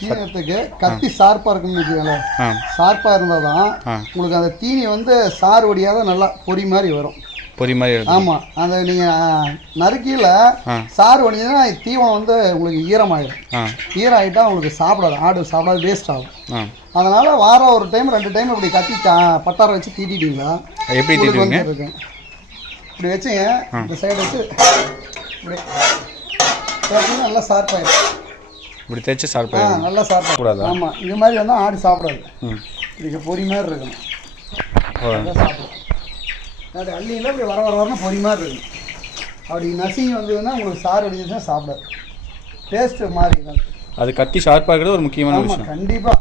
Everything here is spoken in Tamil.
தீவனத்துக்கு கத்தி ஷார்ப்பாக இருக்குன்னு வச்சுக்கோங்களேன். ஷார்ப்பாக இருந்தால் தான் உங்களுக்கு அந்த தீனி வந்து சாறு வடியாக நல்லா பொடி மாதிரி வரும். பொடி மாதிரி. ஆமாம், அந்த நீங்கள் நறுக்கியில் சாறு வடிஞ்சதுன்னா தீவனம் வந்து உங்களுக்கு ஈரமாயிடும். ஈரம் ஆகிட்டா உங்களுக்கு சாப்பிடாது, ஆடு சாப்பிடாது, வேஸ்ட் ஆகும். அதனால் வாரம் ஒரு டைம் 2 டைம் இப்படி கத்தி பட்டாரை வச்சு தீட்டிட்டீங்களா எப்படி தீட்டுவீங்க? இப்படி வச்சுங்க, இந்த சைடு வச்சு இப்படி தேய்ச்சிங்கன்னா நல்லா ஷார்ப்பாயிடும். இப்படி தேய்ச்சி ஷார்ப்பாக நல்லா ஷார்ப்பாக கூடாது. ஆமாம், இது மாதிரி வந்தால் ஆடு சாப்பிடாது. இதுக்கு பொறி மாதிரி இருக்கணும். சாப்பிடும் அது அள்ளியில் இப்படி வர வரணும் பொறி மாதிரி இருக்கணும். அப்படி நசுங்கி வந்ததுன்னா உங்களுக்கு சாறு அடிச்சுன்னா சாப்பிடாது, டேஸ்ட்டு மாறி. அது கத்தி ஷார்ப்பாக இருக்கிறது ஒரு முக்கியமான விஷயம். கண்டிப்பாக.